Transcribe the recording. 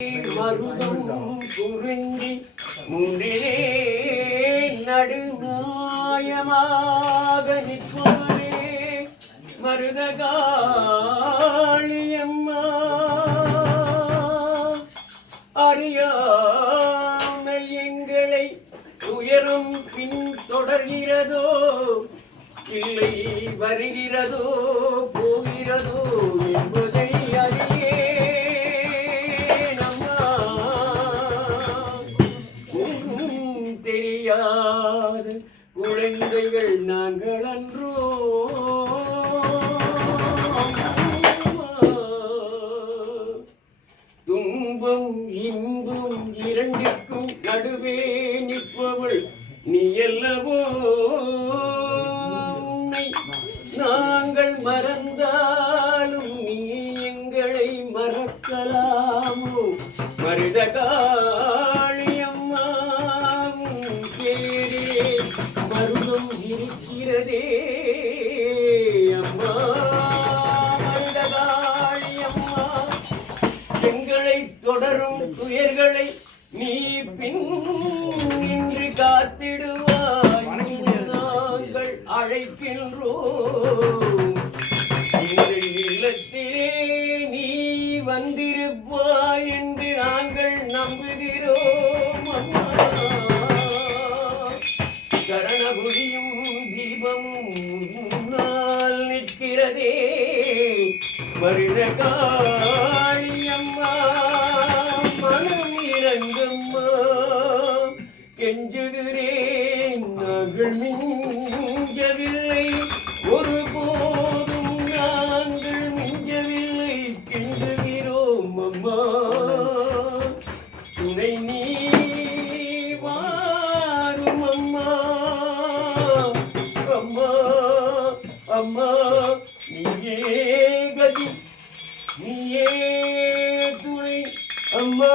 மருதம் குறிஞ்சி முன்றிலே நடுநாயமாக நிற்பவரே மருதகாளியம்மா. அறியாமல் எங்களை உயரம் பின் தொடர்கிறதோ இல்லை வருகிறதோ போகிறதோ என்பதை அறியே தெரியாத குழந்தைகள் நாங்கள் அன்றோ. துன்பம் இன்பம் இரண்டிற்கும் நடுவே நிற்பவள் நீ அல்லவோ. நாங்கள் மறந்தாலும் நீ எங்களை மறக்கலாமோ. மருதகாளியம்மா மருதம் இருக்கிறதே அம்மா. மருதகாளியம்மா எங்களை தொடரும் துயர்களை நீ பின் நின்று காத்திடுவாய். நாங்கள் அழைக்கின்றோம் இந்த இல்லத்திலே நீ வந்திருப்பாய் என்று நாங்கள் நம்புகிறோம் அம்மா. சரணபுரியும் தீபமும் முன்னால் நிற்கிறதே மருதகாளியம்மா. மனம் இறங்கம்மா கெஞ்சுகிறேன் நாங்கள் மிஞ்சவில்லை ஒருபோதும் நாங்கள் மிஞ்சவில்லை கெஞ்சுகிறோம் அம்மா. துணை நீ வாரும் அம்மா. அம்மா அம்மா நீயே கதி நீயே துணை அம்மா.